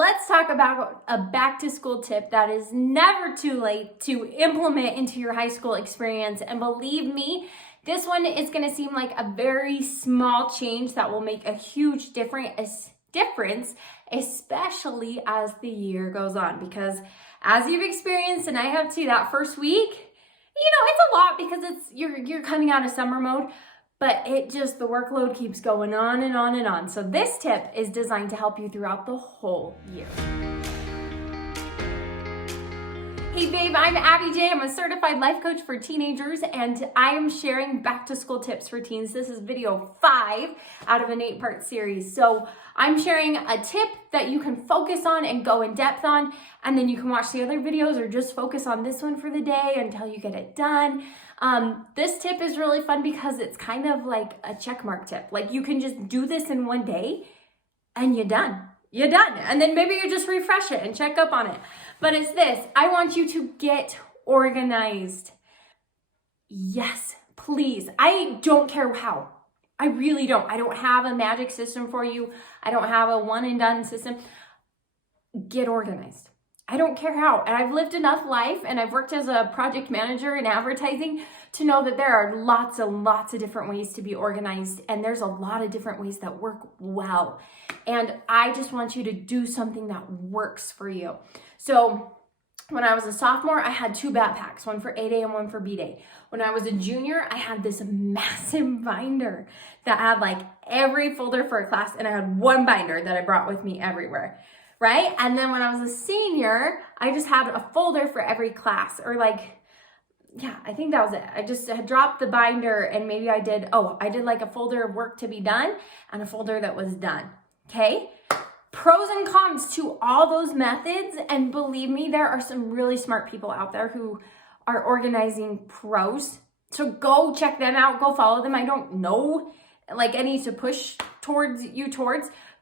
let's talk about a back to school tip that is never too late to implement into your high school experience. And believe me, this one is going to seem like a very small change that will make a huge difference, especially as the year goes on. Because as you've experienced, and I have too, that first week, it's a lot because you're coming out of summer mode. But the workload keeps going on and on and on. So this tip is designed to help you throughout the whole year. Hey babe, I'm Abbi J. I'm a certified life coach for teenagers, and I am sharing back to school tips for teens. This is video 5 out of an 8-part series. So I'm sharing a tip that you can focus on and go in depth on, and then you can watch the other videos or just focus on this one for the day until you get it done. This tip is really fun because it's kind of like a checkmark tip. Like you can just do this in one day and you're done. You're done. And then maybe you just refresh it and check up on it. But it's this. I want you to get organized. Yes, please. I don't care how. I really don't. I don't have a magic system for you. I don't have a one and done system. Get organized. I don't care how. And I've lived enough life and I've worked as a project manager in advertising to know that there are lots and lots of different ways to be organized. And there's a lot of different ways that work well. And I just want you to do something that works for you. So when I was a sophomore, I had 2 backpacks, one for A Day and one for B Day. When I was a junior, I had this massive binder that had like every folder for a class, and I had one binder that I brought with me everywhere. Right? And then when I was a senior, I just had a folder for every class, or I think that was it. I just had dropped the binder, and maybe I did like a folder of work to be done and a folder that was done. Okay? Pros and cons to all those methods. And believe me, there are some really smart people out there who are organizing pros. So go check them out. Go follow them. I don't know any to push towards,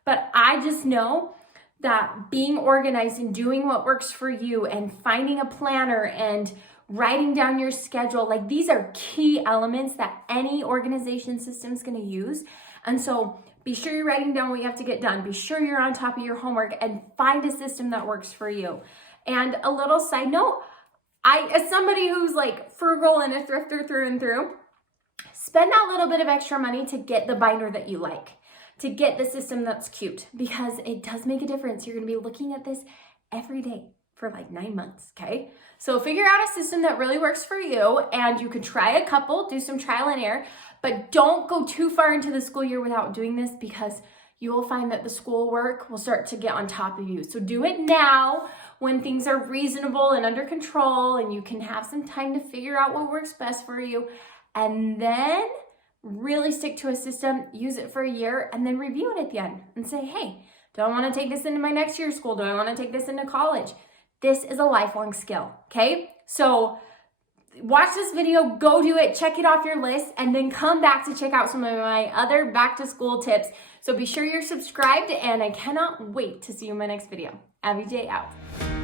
but I just know that being organized and doing what works for you and finding a planner and writing down your schedule, these are key elements that any organization system is going to use. And so be sure you're writing down what you have to get done. Be sure you're on top of your homework and find a system that works for you. And a little side note, as somebody who's frugal and a thrifter through and through, spend that little bit of extra money to get the binder that you like, to get the system that's cute, because it does make a difference. You're going to be looking at this every day for 9 months, okay? So figure out a system that really works for you, and you could try a couple, do some trial and error, but don't go too far into the school year without doing this, because you will find that the schoolwork will start to get on top of you. So do it now when things are reasonable and under control, and you can have some time to figure out what works best for you, and then really stick to a system, use it for a year, and then review it at the end and say, hey, do I want to take this into my next year's school? Do I want to take this into college? This is a lifelong skill, okay? So watch this video, go do it, check it off your list, and then come back to check out some of my other back to school tips. So be sure you're subscribed, and I cannot wait to see you in my next video. Abbi J out.